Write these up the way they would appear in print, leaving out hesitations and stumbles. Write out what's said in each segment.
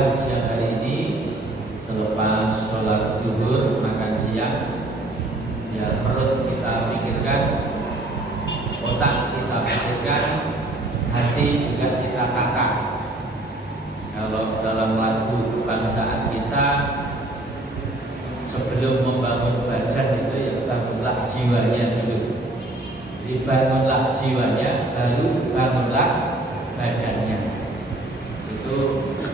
mudah-mudahan siang hari ini selepas sholat zuhur makan siang, ya perut kita pikirkan, otak kita pikirkan, hati juga kita tata. Kalau dalam lagu kebangsaan kita, sebelum membangun badan itu ya bangunlah jiwanya dulu. Dibangunlah jiwanya, baru bangunlah badannya. Itu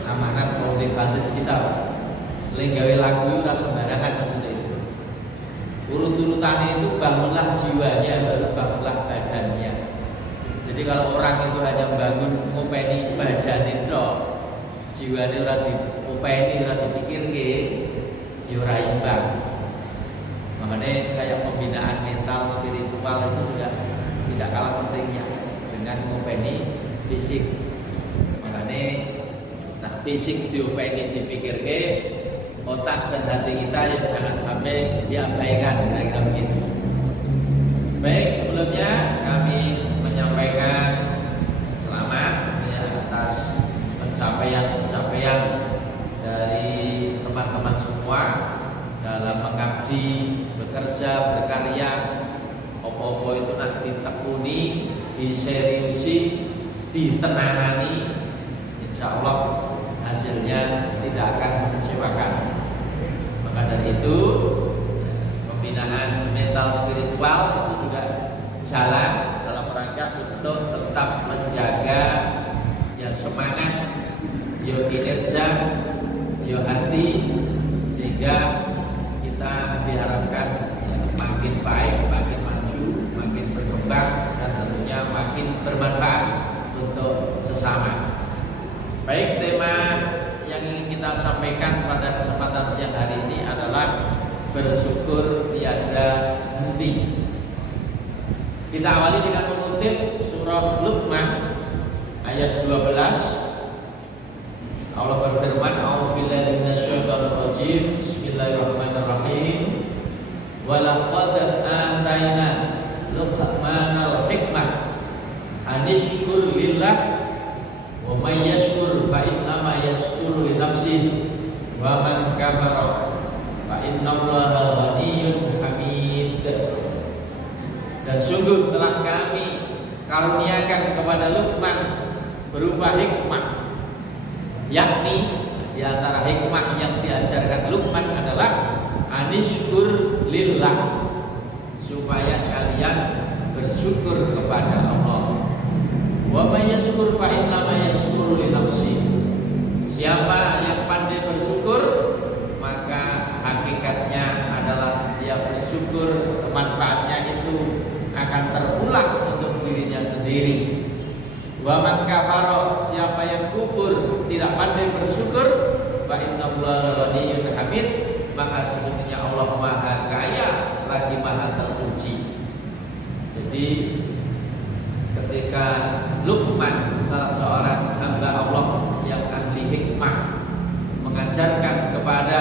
amanat politik bagus kita. Lenggawe lagu rasa sembarangan maksudnya itu. Urut-urutannya itu bangunlah jiwanya, baru bangunlah badannya. Jadi kalau orang itu hanya bangun ngopeni badan itu, jiwanya ora diopeni, ora dipikirke, ya ora imbang. Makanya kayak pembinaan mental spiritual itu juga tidak kalah pentingnya dengan ngopeni fisik. Makanya nah fisik diopeni dipikirke, otak dan hati kita ya jangan sampai diabaikan, kira-kira begitu. Baik, sebelumnya kami menyampaikan selamat ya atas pencapaian dari teman-teman semua dalam mengabdi, bekerja, berkarya. Apa-apa itu nanti ditekuni, diseriusi, ditenangani, insya Allah hasilnya tidak akan mengecewakan. Maka dari itu pembinaan mental spiritual itu juga jalan dalam rangka untuk tetap menjaga ya semangat, ya kinerja, ya hati, sehingga kita diharapkan ya, makin baik, makin maju, makin berkembang, dan tentunya makin bermanfaat untuk sesama. Baik, tema yang ingin kita sampaikan pada kesempatan siang hari ini adalah bersyukur tiada henti. Kita awali dengan mengutip surah Luqman ayat 12. Allah berfirman, "A'udzubillahi minasyaitonir rajim. Bismillahirrahmanirrahim. Wa laqad atayna Luqmanal hikmah anishkur lillah wa may yashkur fa innama yashkuru li nafsihi wa man kafara fa innallaha ghaniyyun hamid." Dan sungguh telah kami karuniakan kepada Luqman berupa hikmah, yakni di antara hikmah yang diajarkan Luqman adalah anishkur lillah, supaya kalian bersyukur kepada Allah. Wa may yashkur fa innama yashkuru li nafsihi. Siapa yang pandai bersyukur, maka hakikatnya adalah dia bersyukur, manfaatnya itu akan terulang untuk dirinya sendiri. Wa man kafara, siapa yang kufur, tidak pandai bersyukur, fa innallaha ghaniyyun hamid, maka sesungguhnya Allah Maha Kaya lagi Maha terpuji. Jadi ketika Luqman, salah seorang hamba Allah yang ahli hikmah, mengajarkan kepada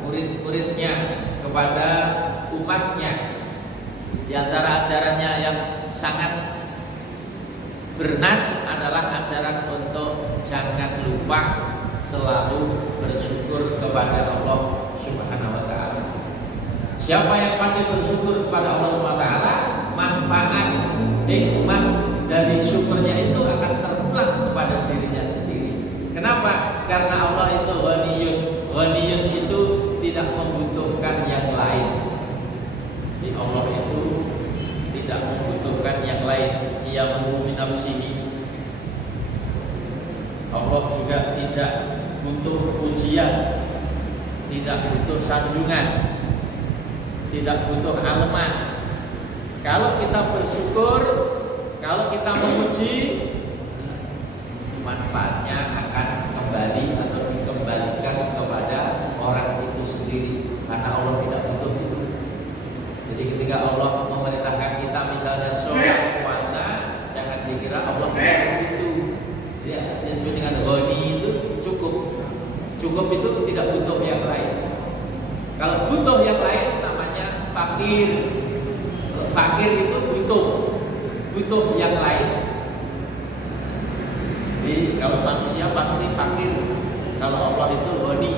murid-muridnya, kepada umatnya, di antara ajarannya yang sangat bernas adalah ajaran untuk jangan lupa selalu bersyukur kepada Allah Subhanahu wa taala. Siapa yang pandai bersyukur kepada Allah Subhanahu wa taala, manfaat hikmah dari syukurnya itu akan terulang kepada dirinya sendiri. Kenapa? Karena Allah itu ghaniyun. Ghaniyun itu tidak membutuhkan yang lain. Jadi Allah itu tidak membutuhkan yang lain. Ia nafsihi. Allah juga tidak butuh pujian, tidak butuh sanjungan, tidak butuh almah. Kalau kita bersyukur, kalau kita memuji, manfaatnya akan kembali atau dikembalikan kepada orang itu sendiri, karena Allah tidak butuh itu. Jadi ketika Allah memerintahkan kita misalnya sholat, puasa, jangan dikira Allah butuh itu. Ya, dengan ghani itu cukup. Cukup itu tidak butuh yang lain. Kalau butuh yang lain namanya fakir. Fakir itu butuh yang lain. Jadi kalau manusia pasti fakir. Kalau Allah itu ghani.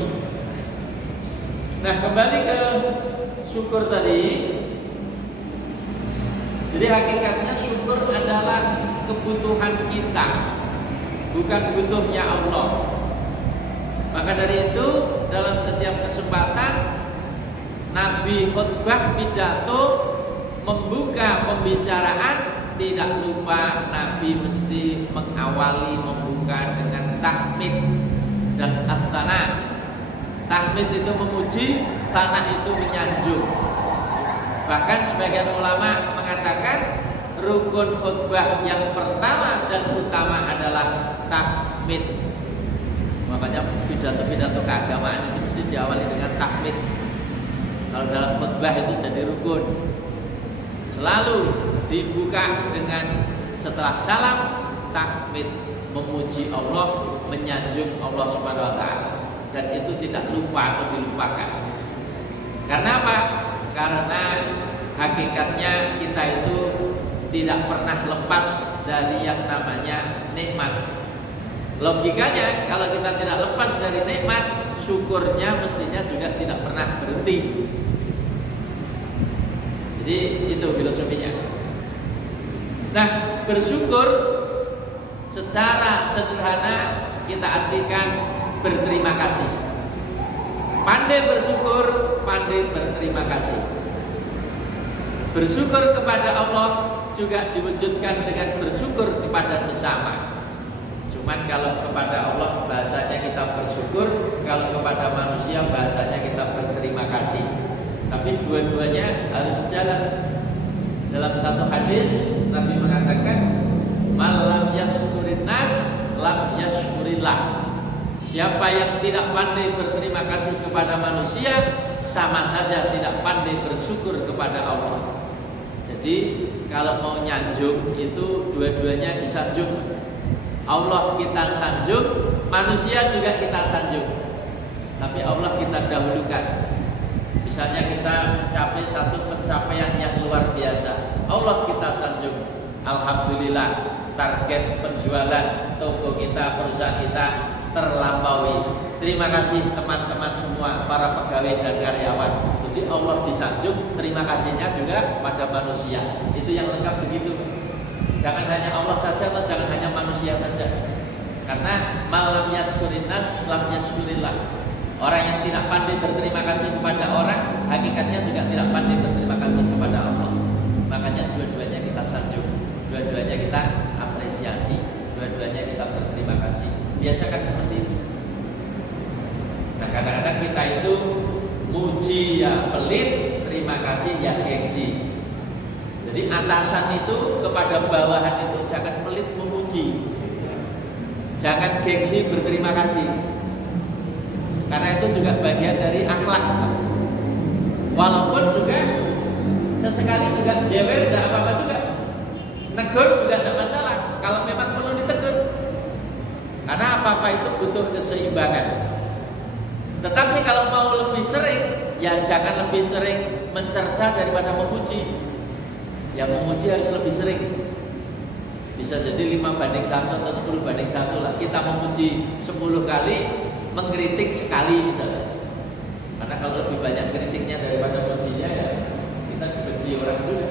Nah, kembali ke syukur tadi. Jadi hakikatnya syukur adalah kebutuhan kita, bukan butuhnya Allah. Maka dari itu dalam setiap kesempatan Nabi khutbah pidato membuka pembicaraan, tidak lupa Nabi mesti mengawali membuka dengan tahmid dan at-thana. Tahmid itu memuji, thana itu menyanjung. Bahkan sebagian ulama mengatakan rukun khutbah yang pertama dan utama adalah tahmid. Makanya pidato-pidato keagamaan itu mesti diawali dengan tahmid. Kalau dalam khutbah itu jadi rukun. Selalu dibuka dengan setelah salam tahmid, memuji Allah, menyanjung Allah Subhanahu wa taala. Dan itu tidak lupa atau dilupakan. Karena apa? Karena hakikatnya kita itu tidak pernah lepas dari yang namanya nikmat. Logikanya kalau kita tidak lepas dari nikmat, syukurnya mestinya juga tidak pernah berhenti. Jadi itu filosofinya. Nah, bersyukur secara sederhana kita artikan berterima kasih. Pandai bersyukur, pandai berterima kasih. Bersyukur kepada Allah juga diwujudkan dengan bersyukur kepada sesama. Cuman kalau kepada Allah bahasanya kita bersyukur, kalau kepada manusia bahasanya kita berterima kasih. Tapi dua-duanya harus jalan. Dalam satu hadis Nabi mengatakan, "Malam yaskurin nas, lam yaskurillah." Siapa yang tidak pandai berterima kasih kepada manusia, sama saja tidak pandai bersyukur kepada Allah. Jadi kalau mau nyanjung itu dua-duanya disanjung. Allah kita sanjung, manusia juga kita sanjung. Tapi Allah kita dahulukan. Misalnya kita mencapai satu pencapaian yang luar biasa, Allah kita sanjung. Alhamdulillah, target penjualan toko kita, perusahaan kita terlampaui. Terima kasih teman-teman semua, para pegawai dan karyawan. Jadi Allah disanjung, terima kasihnya juga pada manusia. Itu yang lengkap begitu. Jangan hanya Allah saja atau jangan hanya manusia saja. Karena malam yaskurin nas, lam yaskurillah. Orang yang tidak pandai berterima kasih kepada orang, hakikatnya juga tidak pandai berterima kasih kepada Allah. Makanya dua-duanya kita sanjung, dua-duanya kita apresiasi, dua-duanya kita berterima kasih. Biasakan seperti itu. Nah, kadang-kadang kita itu muji ya pelit, terima kasih ya gengsi. Jadi atasan itu kepada bawahan itu jangan pelit memuji, jangan gengsi berterima kasih. Karena itu juga bagian dari akhlak. Walaupun juga sesekali juga jewer tidak apa-apa juga. Negur juga tidak masalah kalau memang perlu ditegur. Karena apa-apa itu butuh keseimbangan. Tetapi kalau mau lebih sering, ya jangan lebih sering mencerca daripada memuji. Yang memuji harus lebih sering. Bisa jadi 5:1 atau 10:1 lah. Kita memuji 10 kali, mengkritik sekali misalnya. Karena kalau lebih banyak kritiknya daripada mujinya, ya kita dibenci orang juga.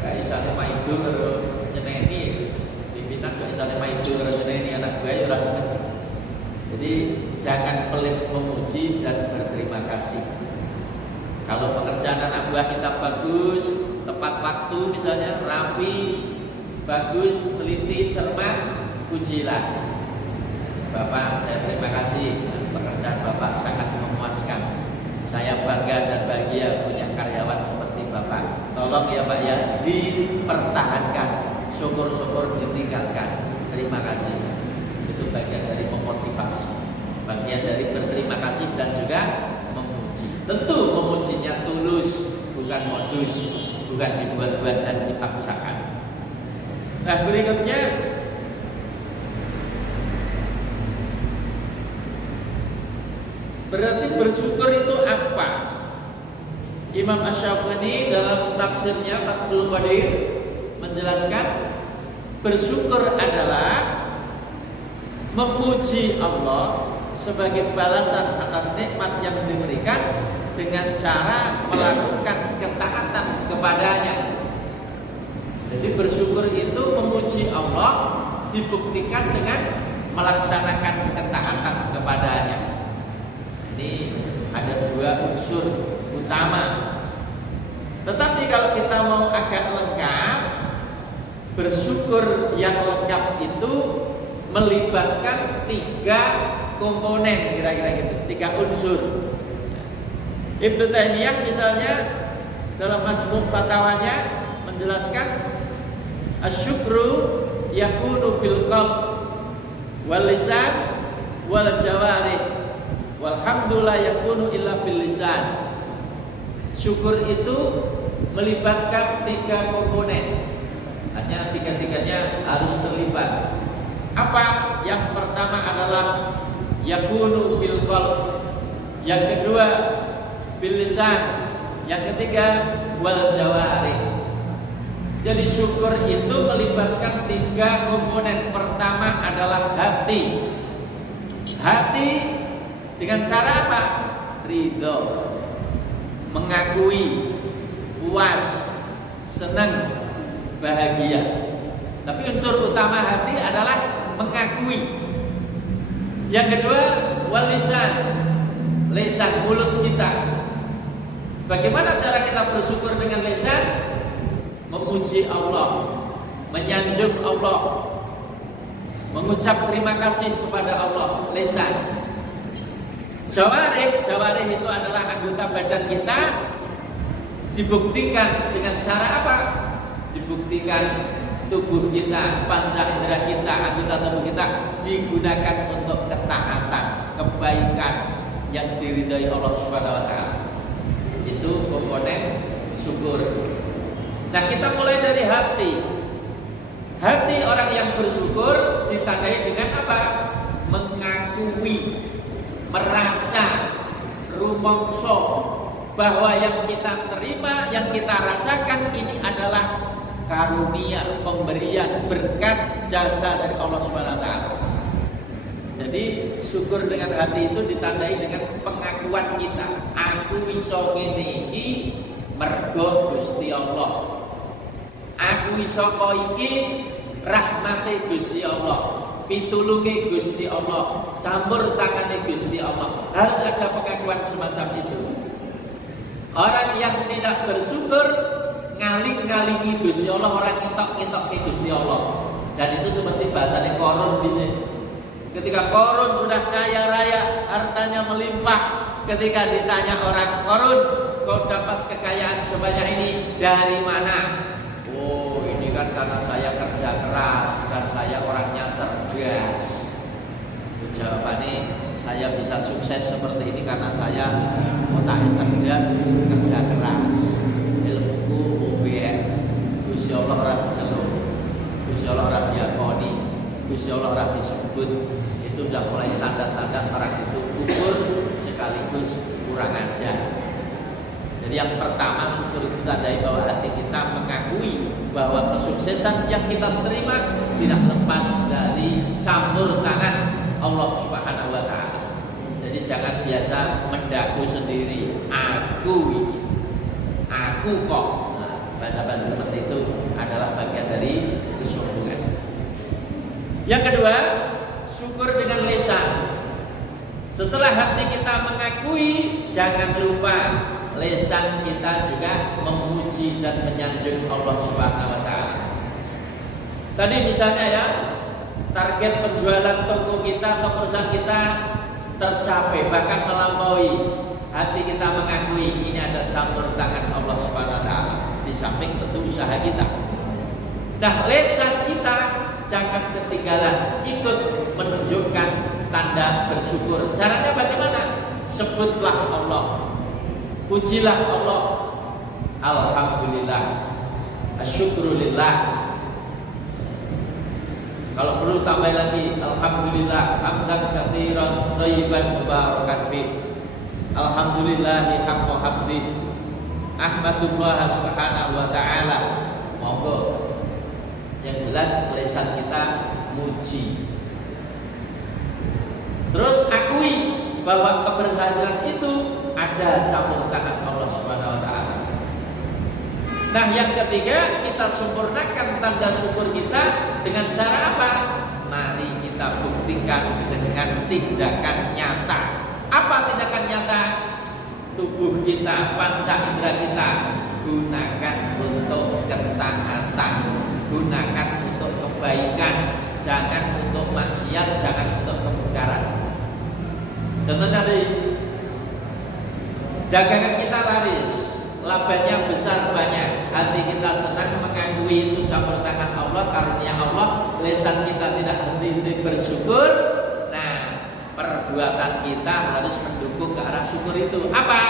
Kayak misalnya maido kalau nyeneni, pimpinan kayak misalnya maido kalau nyeneni anak gue ya rasanya. Jadi jangan pelit memuji dan berterima kasih. Kalau pekerjaan anak buah kita bagus, tepat waktu misalnya, rapi, bagus, teliti, cermat, pujilah. Bapak, saya terima kasih. Pekerjaan Bapak sangat memuaskan. Saya bangga dan bahagia punya karyawan seperti Bapak. Tolong ya Pak ya, dipertahankan. Syukur-syukur ditinggalkan. Terima kasih. Itu bagian dari memotivasi, bagian dari berterima kasih dan juga memuji. Tentu memujinya tulus, bukan modus, bukan dibuat-buat dan dipaksakan. Nah, berikutnya berarti bersyukur itu apa? Imam Asy-Syafi'i dalam tafsirnya Fathul Qadir menjelaskan bersyukur adalah memuji Allah sebagai balasan atas nikmat yang diberikan dengan cara melakukan ketaatan kepadanya. Jadi bersyukur itu memuji Allah dibuktikan dengan melaksanakan ketaatan kepadanya. Ini ada dua unsur utama. Tetapi kalau kita mau agak lengkap, bersyukur yang lengkap itu melibatkan 3 komponen, kira-kira gitu, 3 unsur. Ibnu Taimiyah misalnya dalam Majmu' Fatawanya menjelaskan asyukru yakunu bil qalb wal lisan wal jawarih walhamdulillah yakunu illa bil lisan. Syukur itu melibatkan 3 komponen. Hanya 3-tiganya harus terlibat. Apa? Yang pertama adalah yakunu bil qalb, yang kedua bil lisan, yang ketiga wal jawarih. Jadi syukur itu melibatkan 3 komponen. Pertama adalah hati. Hati dengan cara apa? Ridho, mengakui, puas, senang, bahagia. Tapi unsur utama hati adalah mengakui. Yang kedua wal lisan, lisan, mulut kita. Bagaimana cara kita bersyukur dengan lisan? Memuji Allah, menyanjung Allah, mengucap terima kasih kepada Allah, lisan. Jawarih itu adalah anggota badan kita. Dibuktikan dengan cara apa? Dibuktikan tubuh kita, panca indera kita, anggota tubuh kita digunakan untuk ketaatan, kebaikan yang diridhai Allah Subhanahu wa taala. Itu komponen syukur. Nah, kita mulai dari hati. Hati orang yang bersyukur ditandai dengan apa? Mengakui, merasa, rumongso bahwa yang kita terima, yang kita rasakan ini adalah karunia, pemberian, berkat, jasa dari Allah Subhanahu wa taala. Jadi syukur dengan hati itu ditandai dengan pengakuan kita. Aku iso ngene iki mergo Gusti Allah. Aku iso kok iki rahmate Gusti Allah, pitulunge Gusti Allah, campur tangane Gusti Allah. Harus ada pengakuan semacam itu. Orang yang tidak bersyukur ngaling-ngalingi Gusti Allah, orang ngetok-ngetok ke Gusti Allah. Dan itu seperti bahasanya Qarun di sini. Ketika Qarun sudah kaya raya, hartanya melimpah, ketika ditanya orang, Qarun, kau dapat kekayaan sebanyak ini dari mana? Oh, ini kan karena saya kerja keras dan saya orangnya cerdas. Jawabannya, saya bisa sukses seperti ini karena saya otaknya cerdas, kerja keras. Ilmuku UBN, Gusti Allah ora diceluk, Gusti Allah ora diakoni, Gusti Allah ora disebut. Itu sudah mulai tanda-tanda orang itu kufur sekaligus kurang ajar. Jadi yang pertama, syukur itu tandai bahwa hati kita mengakui bahwa kesuksesan yang kita terima tidak lepas dari campur tangan Allah Subhanahu wa taala. Jadi jangan biasa mendaku sendiri, aku kok. Nah, bahasa-bahasa seperti itu adalah bagian dari kesombongan. Yang kedua, syukur dengan lisan. Setelah hati kita mengakui, jangan lupa lisan kita juga memuji dan menyanjung Allah Subhanahu wa taala. Tadi misalnya ya, target penjualan toko kita atau perusahaan kita tercapai, bahkan melampaui. Hati kita mengakui ini ada campur tangan Allah Subhanahu wa taala di samping tentu usaha kita. Nah, lisan kita jangan ketinggalan, ikut menunjukkan tanda bersyukur. Caranya bagaimana? Sebutlah Allah, pujilah Allah, alhamdulillah, asyukrulillah. Kalau perlu tambah lagi, alhamdulillah, hamdan katsiran thayyiban mubarakan fi. Alhamdulillahi haqqa hamdi. Ahmadullah subhanahu wa ta'ala. Monggo. Yang jelas lisan kita muji. Terus akui bahwa keberhasilan itu ada campur tangan Allah Subhanahu wa taala. Nah, yang ketiga, kita sempurnakan tanda syukur kita dengan cara apa? Mari kita buktikan dengan tindakan nyata. Apa tindakan nyata? Tubuh kita, panca indera kita gunakan untuk ketaatan, gunakan untuk kebaikan, jangan untuk maksiat, jangan untuk kemungkaran. Contoh tadi, dagangan kita laris, labanya besar banyak, hati kita senang mengakui itu campur tangan Allah, karunia Allah, lisan kita tidak henti-henti bersyukur. Nah, perbuatan kita harus mendukung ke arah syukur itu. Apa?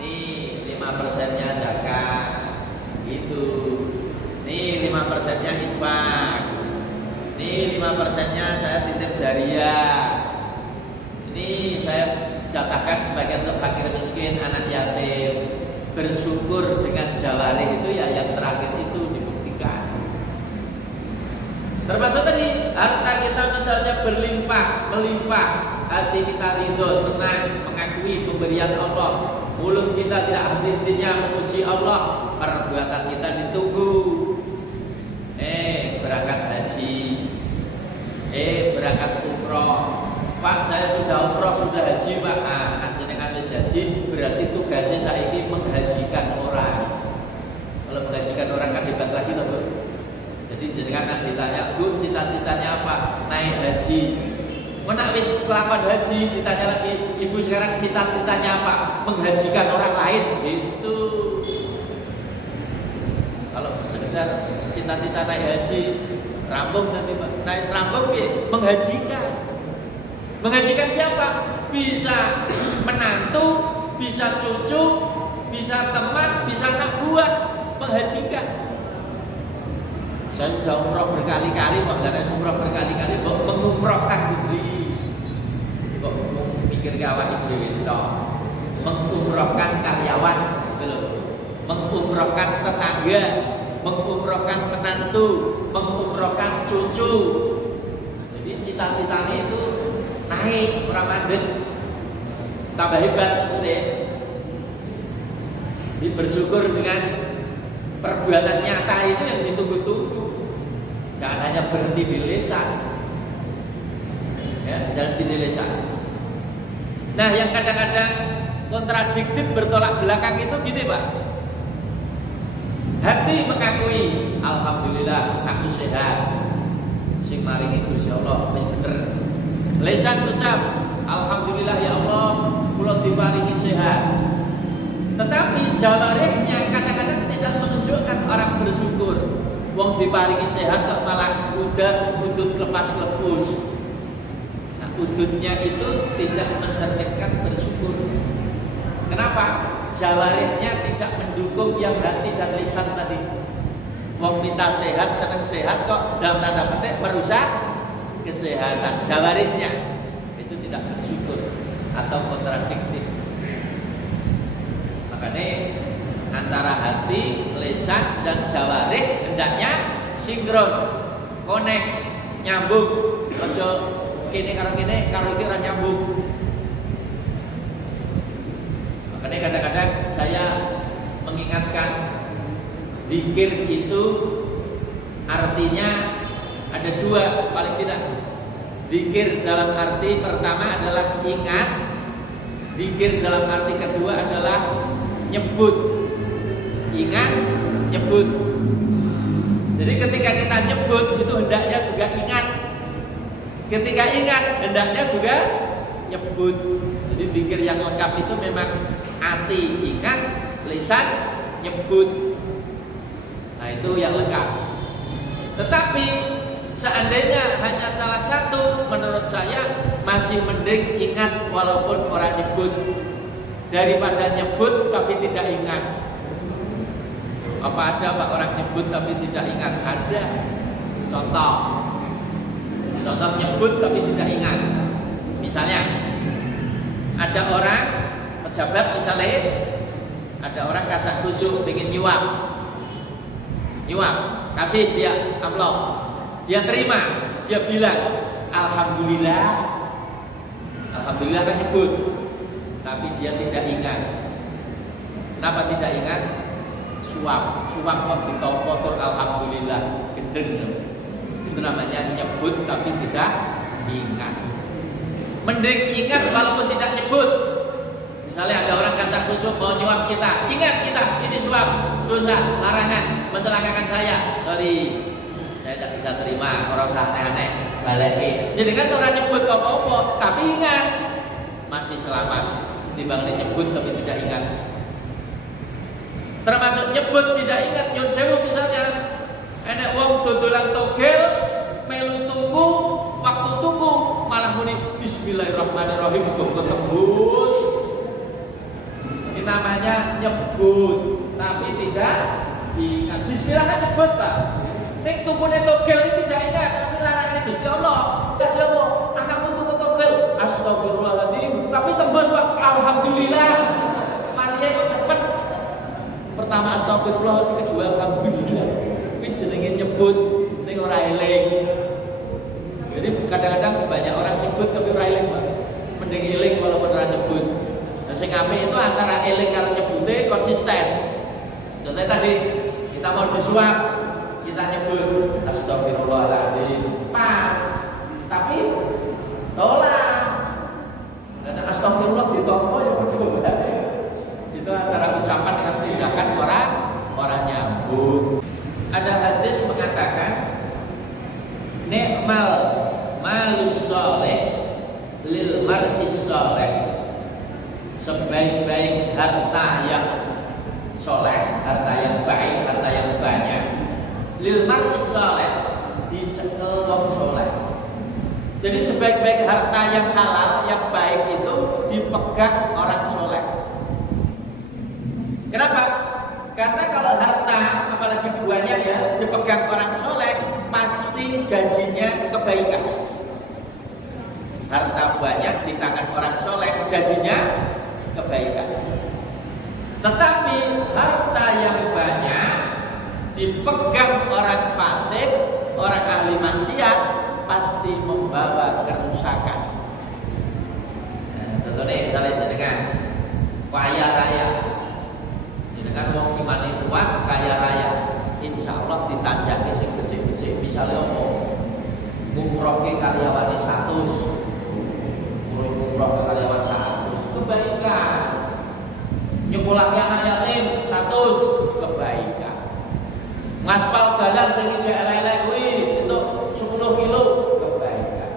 Nih 5%-nya zakat, itu. Nih 5%-nya infak. Nih 5%-nya saya titip jariah. Ini saya jatahkan sebagai untuk fakir miskin, anak yatim. Bersyukur dengan jawarih itu ya yang terakhir itu dibuktikan. Termasuk tadi harta kita misalnya berlimpah, melimpah, hati kita ridho, senang, mengakui pemberian Allah, mulut kita tidak henti-hentinya memuji Allah, perbuatan kita ditunggu. Berangkat haji, berangkat umroh. Pak, saya sudah umroh, sudah haji, Pak. Jenengan wis haji, berarti tugasnya saya ini menghajikan orang. Kalau menghajikan orang kan hebat lagi loh, Bu. Jadi jenengan ditanya, Bu, cita-citanya apa? Naik haji. Menak wis kelakon haji, ditanya lagi, Ibu sekarang cita-citanya apa? Menghajikan orang lain. Gitu. Kalau sekedar cita-cita naik haji, rampung nanti, Pak. Naik rampung ya, menghajikan. Menghajikan siapa? Bisa menantu, bisa cucu, bisa teman, bisa anak buah. Menghajikan. Saya sudah umroh berkali-kali, Pak. Karena umroh berkali-kali, kok mengumrohkan diri. Kok mikir awak dhewe tok. Mengumrohkan karyawan, gitu loh. Mengumrohkan tetangga, mengumrohkan menantu, mengumrohkan cucu. Jadi cita-citanya itu naik, orang mandek, tambah hebat maksudnya. Jadi bersyukur dengan perbuatan nyata itu yang ditunggu-tunggu. Jangan hanya berhenti di lisan, ya, jangan di lisan. Nah, yang kadang-kadang kontradiktif, bertolak belakang itu gini, Pak. Hati mengakui, alhamdulillah aku sehat, sing maringi Gusti Allah wis bener. Lisan ucap, alhamdulillah ya Allah, kula diparingi sehat. Tetapi jawarihnya kadang-kadang tidak menunjukkan orang bersyukur. Wong diparingi sehat kok malah udut lepas-lepus. Nah, udutnya itu tidak mencerminkan bersyukur. Kenapa? Jawarihnya tidak mendukung yang hati dan lisan tadi. Wong minta sehat, senang sehat kok dalam tanda petik merusak kesehatan. Jawarihnya itu tidak bersyukur atau kontradiktif. Makanya antara hati, lisan dan jawarih hendaknya sinkron, connect, nyambung. Ojo kene karo kene, karo iki ora nyambung. Makanya kadang-kadang saya mengingatkan zikir itu artinya ada dua paling tidak. Zikir dalam arti pertama adalah ingat, zikir dalam arti kedua adalah nyebut. Ingat, nyebut. Jadi ketika kita nyebut itu hendaknya juga ingat. Ketika ingat hendaknya juga nyebut. Jadi zikir yang lengkap itu memang hati ingat, lisan nyebut. Nah, itu yang lengkap. Tetapi seandainya hanya salah satu, menurut saya masih mending ingat walaupun orang nyebut daripada nyebut tapi tidak ingat. Apa ada Pak orang nyebut tapi tidak ingat? Ada. Contoh nyebut tapi tidak ingat. Misalnya ada orang pejabat, misalnya ada orang kasak kusuk pengen nyuap, kasih dia amplop, dia terima, dia bilang alhamdulillah. Alhamdulillah kan nyebut, tapi dia tidak ingat. Kenapa tidak ingat? Suap kok ditompo tur alhamdulillah gendeng. Itu namanya nyebut tapi tidak ingat. Mending ingat walaupun tidak nyebut. Misalnya ada orang kasar kusuk mau nyuap kita, ingat kita ini suap, dosa, larangan, mencelakakan saya. Sorry, saya tidak bisa terima, orang aneh-aneh, balik. Jadi kan orang nyebut apa-apa, tapi ingat masih selamat. Timbangnya nyebut tapi tidak ingat. Termasuk nyebut tidak ingat, nyun sewu misalnya, enek wong dodolan togel, melu tuku, waktu tuku malah muni Bismillahirrahmanirrahim kok tembus. Ini namanya nyebut, tapi tidak ingat. Bismillah kan nyebut Pak. Nek tukune togel tidak ingat, tapi larangan Gusti Allah. Gusti Allah, anakmu tuku togel, astagfirullahaladzim, tapi tembus Pak, alhamdulillah. Marinya kok cepet. Pertama astagfirullah, kedua alhamdulillah. Kuwi jenenge nyebut ning ora eling. Jadi kadang-kadang banyak orang nyebut tapi ora eling, Pak. Mending eling walaupun ora nyebut. Nah, sing apik itu antara eling karo nyebute konsisten. Contohnya tadi kita mau disuap, kita nyebut astagfirullahaladzim, pas. Tapi tolak. Karena astagfirullah ditompo ya betul. Itu antara ucapan dengan tindakan orang nyambung. Ada hadis mengatakan ni'mal malus sholeh lil mar'is sholeh. Sebaik-baik harta yang soleh, harta yang baik, harta yang banyak, lil mar'is sholeh, dicekel wong soleh. Jadi sebaik-baik harta yang halal, yang baik itu dipegang orang soleh. Kenapa? Karena kalau harta, apalagi banyak ya, dipegang orang soleh, pasti janjinya kebaikan. Harta banyak di tangan orang soleh, janjinya kebaikan. Tetapi harta yang banyak dipegang orang fasik, orang ahli maksiat, pasti membawa kerusakan. Nah, contohnya misalnya dengan kaya raya. Dengan wong imane kuat kaya raya, insya Allah ditanjaki sing becik-becik. Misalnya ngumrohke karyawane 100, ngumrohke karyawan 100 kebaikan. Nyekolahke anak yatim 100 kebaikan. Ngaspal dalan sing isih elek-elek kuwi itu 10 kilo kebaikan.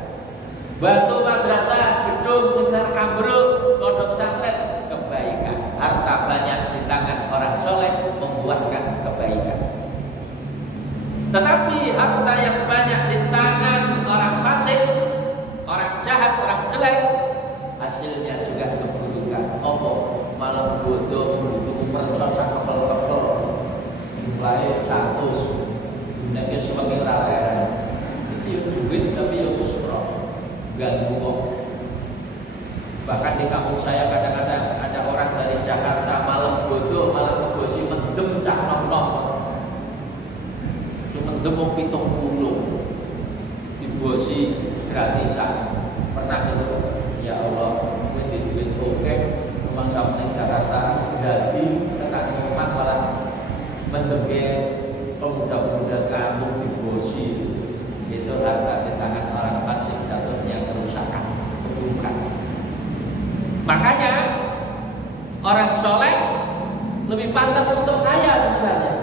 Bantu madrasah gedung sing kambruk pondok pesantren kebaikan. Harta banyak di tangan orang soleh membuahkan kebaikan. Tetapi harta yang banyak di tangan orang fasik, orang jahat, orang jelek, hasilnya juga keburukan. Malah bodoh, mercon sak kepel-kepel, jumlahnya 100, gunanya sebagai rara. Itu duit tapi ya musrah, ganggu kok. Bahkan di kampung saya kadang-kadang ada orang dari Jakarta malam bodoh malah ngebosi mendem cak nom-nom. Cuma mendem wong 70 dibosi gratisan. Pernah itu, ya Allah, duit oke, memang sampai di Jakarta jadi tekan rumah malah mendemke pemuda-pemuda kampung dibosi. Itu harta di tangan orang fasik, jatuhnya kerusakan, keburukan. Makanya orang soleh lebih pantas untuk kaya sebenarnya,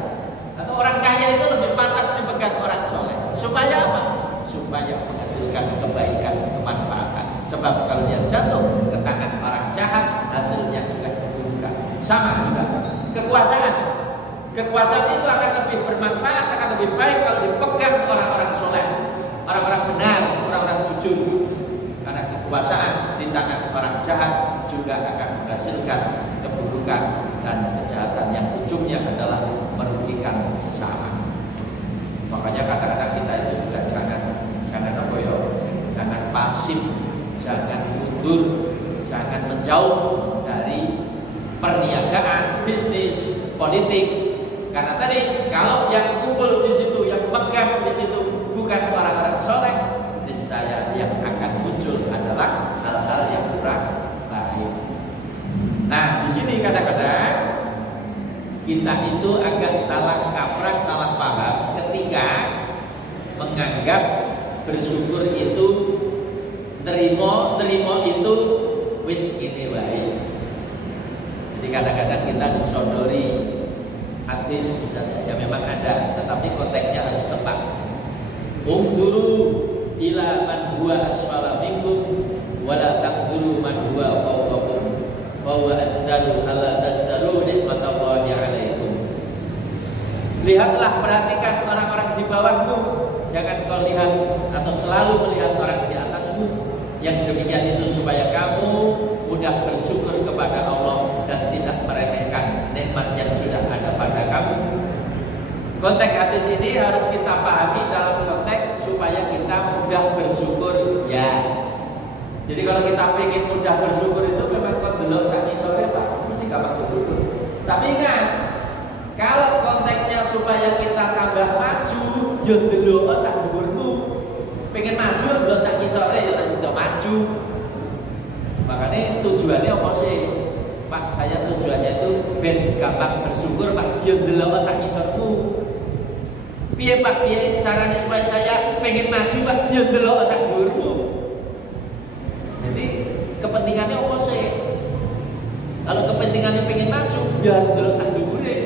atau orang kaya itu lebih pantas dipegang orang soleh. Supaya apa? Supaya menghasilkan kebaikan, kemanfaatan. Sebab kalau dia jatuh ke tangan orang jahat, hasilnya juga keburukan. Sama juga kekuasaan. Kekuasaan itu akan lebih bermanfaat, akan lebih baik kalau dipegang orang-orang soleh, orang-orang benar, orang-orang jujur. Karena kekuasaan di tangan orang jahat juga akan menghasilkan keburukan dan kejahatan yang ujungnya adalah merugikan sesama. Makanya kadang-kadang kita itu juga jangan apa ya, jangan pasif, jangan mundur, jangan menjauh dari perniagaan, bisnis, politik. Karena tadi kalau yang kumpul di situ, yang pegang di situ bukan orang-orang soleh, niscaya yang akan muncul adalah hal-hal yang di sini kadang-kadang kita itu agak salah kaprah, salah paham ketika menganggap bersyukur itu terima itu wis ini wae. Jadi kadang-kadang kita disodori hadis misalnya, ya memang ada, tetapi konteksnya harus tepat. Ungduru ila man huwa asfala minkum wala taqduru man huwa fawqakum wa huwa ajdaru alla tasdaru nikmatallahi alaikum. Lihatlah, perhatikan orang-orang di bawahmu, jangan kau lihat atau selalu melihat orang di atasmu. Yang demikian itu supaya kamu mudah bersyukur kepada Allah dan tidak meremehkan nikmat yang sudah ada pada kamu. Konteks hadis ini harus kita pahami dalam konteks supaya kita mudah bersyukur, ya. Jadi kalau kita ingin mudah bersyukur itu memang kok delok sak sore Pak, mesti gampang bersyukur. Tapi ingat, kalau konteksnya supaya kita tambah maju, yo delok sak dhuwurmu. Pengen maju delok sak sore ya tak sido maju. Makanya tujuannya apa sih? Pak, saya tujuannya itu ben gampang bersyukur Pak, yo delok sak isormu. Piye Pak, piye caranya supaya saya pengen maju Pak, yo delok sak dhuwurmu. Jadi kepentingannya apa sih? Kalau kepentingannya pengen maju, ya delok sak dhuwure.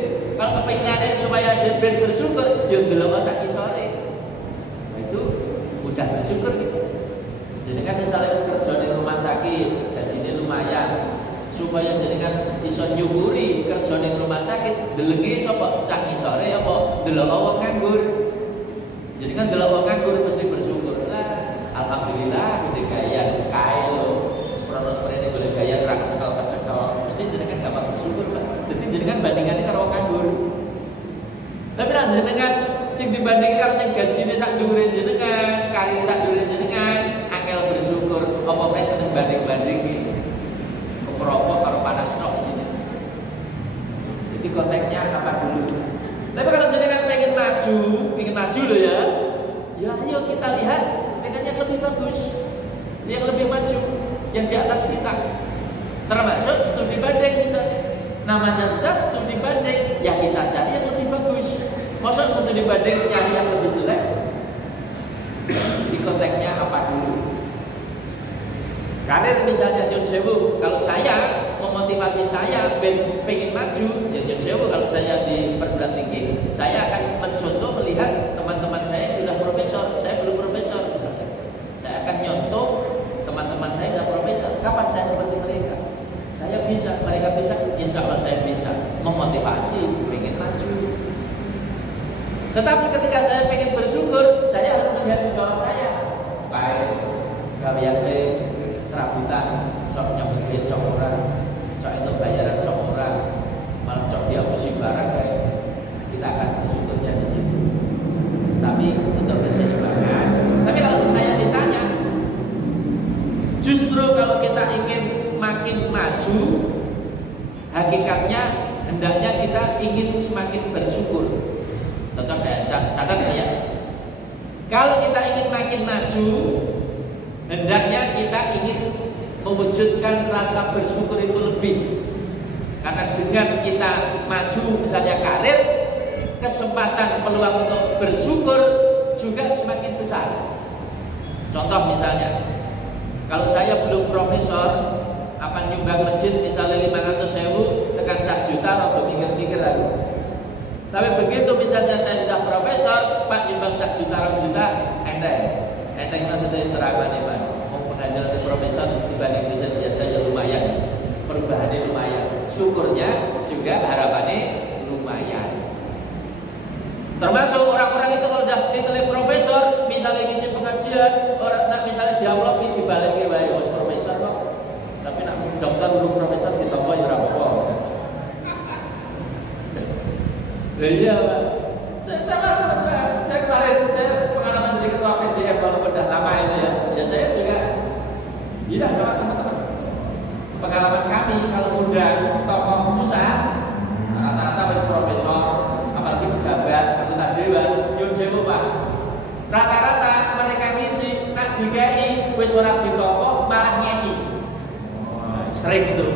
Kalau kepentingannya supaya ben bersyukur, yo delok sak isore. Nah, itu mudah bersyukur gitu. Jadi kan misalnya kerja di rumah sakit, gajinya lumayan, supaya jenengan iso nyukuri kerja di rumah sakit, delengi sapa sak isore apa delok wong nganggur. Jadi kan delok wong nganggur mesti bersyukur. Lah, alhamdulillah gede gaya kae lho. Seprono-sprene boleh gaya ra kecekel-kecekel. Mesti jenengan gampang bersyukur, Pak. Jadi jenengan bandingannya karo wong nganggur. Tapi nek jenengan sing dibandingkan karo sing gajine sak dhuwure jenengan, karir sak dhuwure jenengan, angel bersyukur. Apa wae seneng banding-banding iki. Keperokok karo panas tok di sini. Jadi konteksnya apa dulu? Tapi kalau jenengan pengen maju loh ya. Ya ayo kita lihat dengan yang lebih bagus, yang lebih maju, yang di atas kita. Termasuk studi banding misalnya. Namanya studi banding, ya kita cari yang lebih bagus. Masa studi banding nyari yang lebih jelek? Di konteksnya apa dulu? Karir misalnya Nyun Sewu, kalau saya memotivasi saya pengen maju, ya Nyun Sewu kalau saya di perguruan tinggi, saya akan mencontoh melihat teman-teman saya yang sudah profesor, saya belum profesor misalnya. Saya akan nyontoh teman-teman saya sudah profesor, kapan saya seperti mereka? Saya bisa, mereka bisa, insya Allah saya bisa memotivasi, pengen maju. Tetapi ketika saya pengen bersyukur, saya harus melihat di bawah saya. Baik, kalian serabutan, sok nyambut duit sok orang, sok itu bayaran sok orang, malah sok dihapusi barang kayak kita akan bersyukurnya di situ. Tapi untuk keseimbangan. Tapi kalau saya ditanya, justru kalau kita ingin makin maju, hakikatnya hendaknya kita ingin semakin bersyukur. Contoh catat ya. Kalau kita ingin makin maju, hendaknya kita ingin mewujudkan rasa bersyukur itu lebih. Karena dengan kita maju misalnya karir, kesempatan peluang untuk bersyukur juga semakin besar. Contoh misalnya, kalau saya belum profesor, apa nyumbang masjid misalnya 500.000 tekan 1 juta, atau mikir-mikir aku. Tapi begitu misalnya saya sudah profesor, Pak nyumbang 1 juta, 2 juta, enteng maksudnya seragamnya Pak. Penghasilan profesor dibanding dosen biasa ya lumayan, perubahannya lumayan, syukurnya juga harapannya lumayan. Termasuk orang-orang itu kalau udah diteliti profesor, misalnya ngisi pengajian, orang nak misalnya dialog ini dibalik ya baik profesor kok, tapi nak dokter belum profesor kita mau ya apa? Iya Pak. Sama teman-teman, saya kemarin pengalaman jadi ketua PJF walaupun sudah lama itu ya. Ya saya juga tidak sama teman-teman. Pengalaman kami kalau udah tokoh pusat, rata-rata wis profesor, apalagi pejabat, anggota dewan, Nyun Sewu Pak. Rata-rata mereka ngisi nak dikai wis ora ditokoh malah ngeki. Sering itu.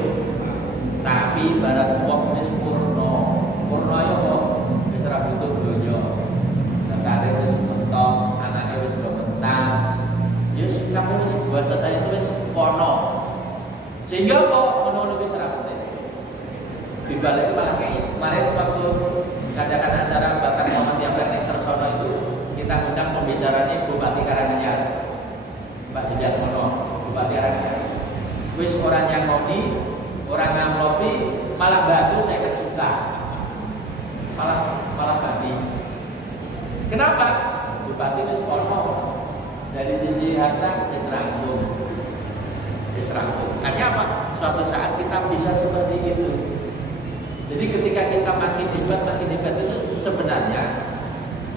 Tapi Tapi ibarat wong wis purna. Purna ya kok wis ora butuh donya. Sakare wis mentok, anake wis mentas. Ya kabeh wis bahasa saya itu wis kono. Sehingga kok ngono wis ora penting. Dibalik itu malah kayak kemarin waktu ngadakan acara Bakar Muhammad yang Nek Tersono itu kita undang pembicaranya Bupati Karanganyar, Mbak Didiat Mono, Bupati Karanganyar. Wis orang yang ngoni, orang ngamlopi, malah batu saya kan suka, malah babi. Kenapa? Bupati wis kono dari sisi harta diserangkum. Artinya apa? Suatu saat kita bisa seperti itu. Jadi ketika kita makin hebat itu sebenarnya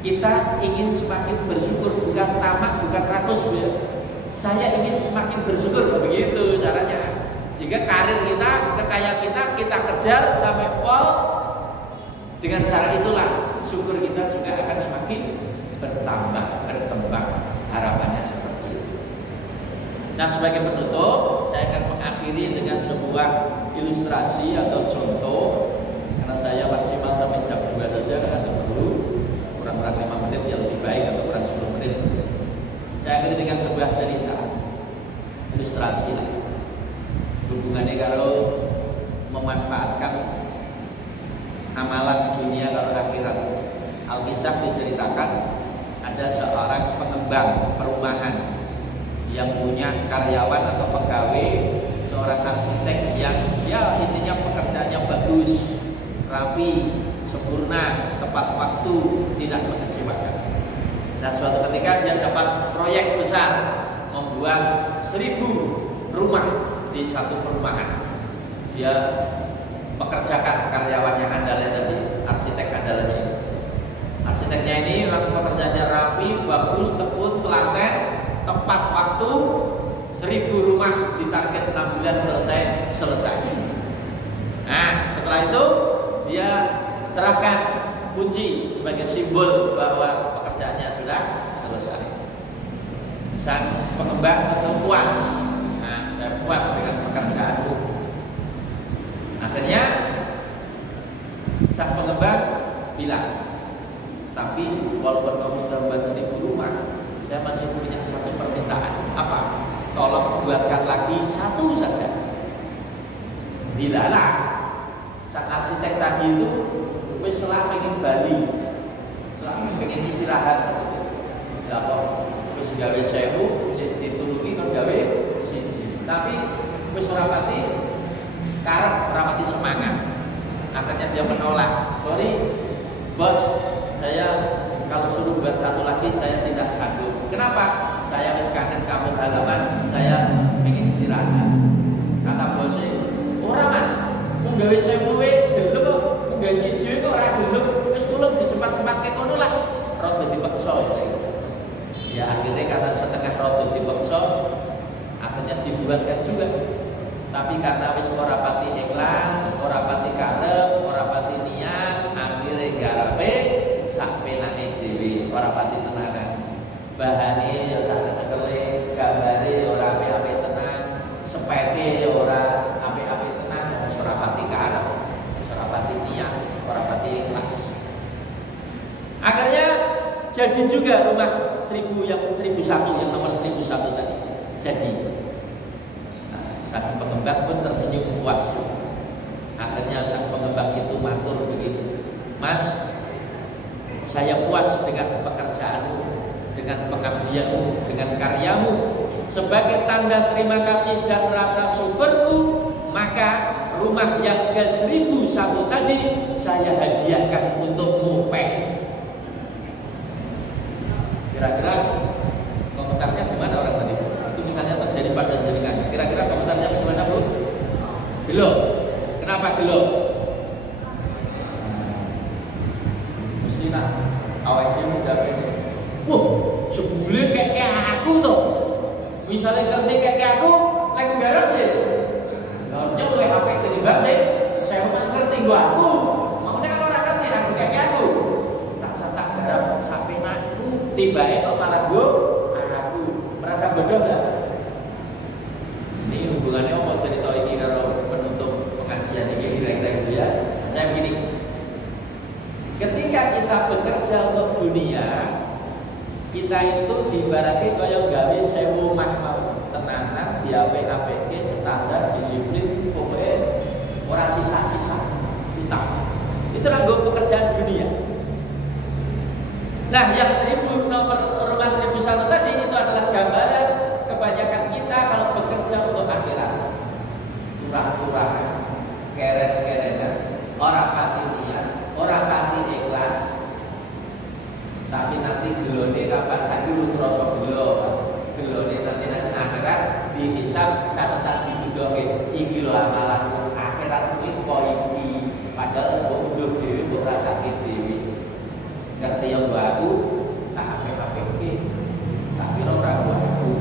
kita ingin semakin bersyukur, bukan tamak, bukan rakus ya. Saya ingin semakin bersyukur, begitu caranya. Sehingga karir kita, kekayaan kita kejar sampai pol. Dengan cara itulah syukur kita juga akan semakin bertambah, berkembang. Harapannya seperti itu. Nah, sebagai penutup, saya akan mengakhiri dengan sebuah ilustrasi atau contoh. Karena saya maksimal sampai jam 2 saja, ada perlu kurang-kurang 5 menit yang lebih baik atau kurang 10 menit. Saya akhiri dengan sebuah cerita, ilustrasi lah. Hubungannya kalau memanfaatkan amalan dunia kalau akhirat. Alkisah diceritakan ada seorang pengembang perumahan yang punya karyawan atau pegawai, seorang arsitek yang ya intinya pekerjaannya bagus, rapi, sempurna, tepat waktu, tidak mengecewakan. Dan suatu ketika dia dapat proyek besar membuat 1000 rumah di satu perumahan. Dia pekerjakan karyawannya andalnya tadi, arsitek andalnya ini. Arsiteknya ini pekerjaannya rapi, bagus, tekun, telaten, tepat waktu, 1000 rumah ditarget 6 bulan selesai. Nah, setelah itu dia serahkan kunci sebagai simbol bahwa pekerjaannya sudah selesai. Sang pengembang itu puas. Nah, saya puas dengan pekerjaanku. Akhirnya sang pengembang bilang, tapi walaupun kamu sudah membuat 1000 rumah, saya masih punya satu permintaan. Apa? Tolong buatkan lagi 1 saja. Dilalah sang arsitek tadi itu wis setelah ingin Bali, setelah ingin istirahat. Ya kok wis gawe 1000 sing ditulungi kok gawe siji. Tapi wis ora pati karep, ora pati semangat. Akhirnya dia menolak. Sorry, bos, saya kalau suruh buat 1 lagi saya tidak sanggup. Kenapa? Saya wis kangen kampung halaman, saya ingin istirahat. Kata bosnya, ora mas, nggawe 1000 gelem kok, nggawe siji kok ora gelem, wis tulung disempat-sempat kek ngono lah. Rada dipaksa. Ya akhirnya karena setengah rada dipaksa, akhirnya dibuatkan juga. Tapi karena wis ora pati ikhlas, ora pati karep, ora pati niat, akhirnya garepe sak penake dhewe, ora pati tenanan. Bahane ya sak cekele, gambare ora apik-apik tenan, speke ya ora apik-apik tenan, ora pati karep, ora pati niat, ora pati ikhlas. Akhirnya jadi juga rumah 1000 yang 1001 yang nomor 1001 tadi. Jadi sang pengembang pun tersenyum puas. Akhirnya sang pengembang itu matur begini, Mas, saya puas dengan pekerjaanmu, dengan pengabdianmu, dengan karyamu. Sebagai tanda terima kasih dan rasa syukurku, maka rumah yang ke 1001 tadi saya hadiahkan untukmu, Pek. Kira-kira komentarnya gimana orang tadi? Itu misalnya terjadi pada jenengan. Kira-kira komentarnya gimana, Bu? Belum. Kenapa belum? Mesti nak awalnya muda ini. Wah, sebule kayak aku tuh. Misalnya ngerti kayak aku, lagi garap deh. Lalu nyampe HP jadi balik. Saya mau ngerti gua aku. Maunya kalau orang ngerti aku kayak aku. Tak garap sampai aku tiba itu malah gua aku merasa bodoh nggak? Ini hubungannya mau cerita ini kalau penutup pengajian ini kira-kira Kita itu diibarati kaya gawe sewu omah mau tenanan diapik-apike standar disiplin pokoknya ora sisa-sisa kita. Itu nganggo pekerjaan dunia. Nah, yang rumah 1001 tadi itu adalah gambaran kebanyakan kita kalau bekerja untuk akhirat. Kurang-kurang, keret-keretan, orang pati niat, orang pati ikhlas. Tapi nanti gelone kapan saiki lu terasa gelo. Gelone nanti akhirat dihisab catatan didudoke iki lho amalan akhirat kuwi kok iki padahal mbok undur dhewe mbok rasake dhewe. Ngerti yang baku tak apik-apike. Tapi ora baku.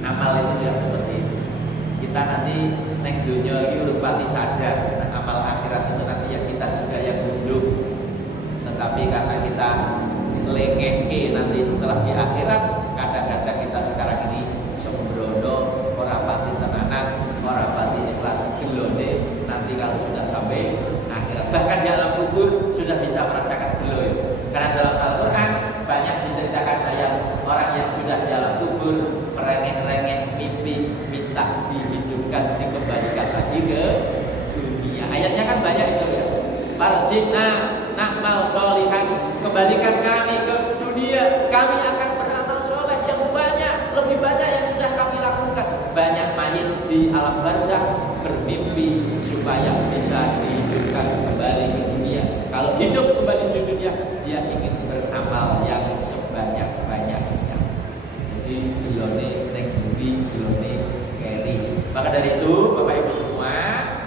Amal itu tidak seperti itu. Kita nanti nek dunia iki urip pati sadar amal akhirat itu nanti yang kita juga yang gunduh. Tetapi karena kita lengkeke nanti setelah di akhirat, kadang-kadang kita sekarang ini sembrono, ora pati tenanan, ora pati ikhlas gelone nanti kalau sudah sampai akhirat. Bahkan di alam kubur sudah bisa merasakan gelo. Karena dalam Al-Quran banyak diceritakan ayat orang yang sudah di alam kubur merengek-rengek mimpi minta dihidupkan, dikembalikan lagi ke dunia. Ayatnya kan banyak itu ya. Farjina na'mal sholihan, kembalikan kami ke dunia, kami akan beramal soleh yang banyak, lebih banyak yang sudah kami lakukan. Banyak mayit di alam barzakh bermimpi supaya bisa dihidupkan kembali ke dunia. Kalau hidup kembali di dunia, dia ingin beramal yang sebanyak-banyaknya. Jadi gelone ning bumi, gelone keri. Maka dari itu, Bapak Ibu semua,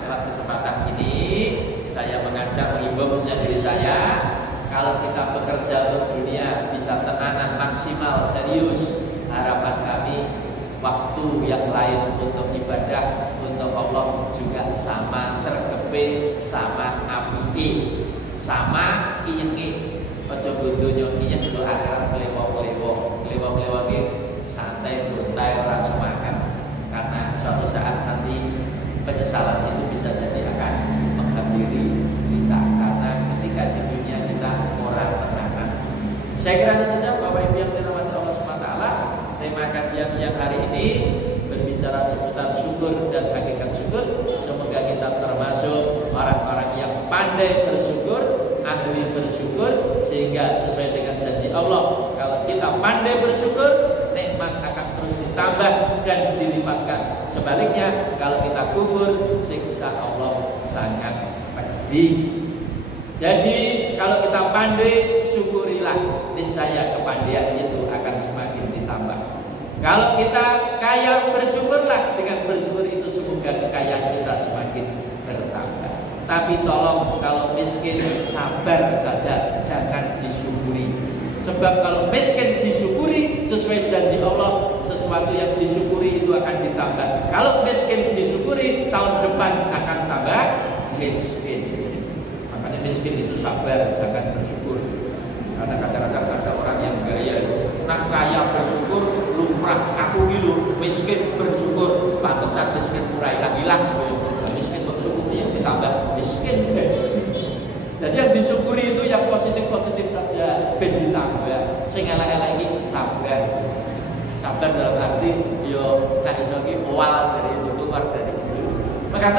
lewat kesempatan ini saya mengajak mengimbau khususnya diri saya, kalau kita bekerja untuk dunia bisa tenanan maksimal serius, harapan kami waktu yang lain untuk ibadah untuk Allah juga sama sergepe, sama apike, sama kiyenge. Aja bondo nyoncinya dulu akhirat klewo-klewo ki santai santai ora semangat, karena suatu saat nanti penyesalan itu bisa jadi akan menghampiri kita karena ketika di dunia kita orang tenanan. Saya kira itu saja Bapak Ibu yang dirahmati Allah SWT. Tema kajian siang hari ini berbicara seputar syukur dan hakikat syukur. Semoga kita termasuk orang-orang yang pandai bersyukur, ahli bersyukur, sehingga sesuai dengan janji Allah, kalau kita pandai bersyukur, nikmat akan terus ditambah dan dilipatkan. Sebaliknya, kalau kita kufur, siksa Allah sangat pedih. Jadi, kalau kita pandai, syukurilah, niscaya kepandaian itu akan semakin ditambah. Kalau kita kaya, bersyukurlah, dengan bersyukur itu semoga kekayaan kita semakin bertambah. Tapi tolong kalau miskin sabar saja, jangan disyukuri. Sebab kalau miskin disyukuri sesuai janji Allah, sesuatu yang disyukuri itu akan ditambah. Kalau miskin disyukuri, tahun depan akan tambah miskin. Makanya miskin itu sabar, jangan bersyukur. Karena kadang-kadang ada orang yang gaya, nak kaya bersyukur, lumrah. Aku gitu, miskin bersyukur, pantesan miskin murai lagi lah. Miskin bersyukur yang ditambah miskin. Jadi yang disyukuri itu yang positif-positif saja, ben ditambah. Sing elek-elek iki sabar. Sabar dalam arti yo cak iso iki awal dari itu keluar dari itu. Maka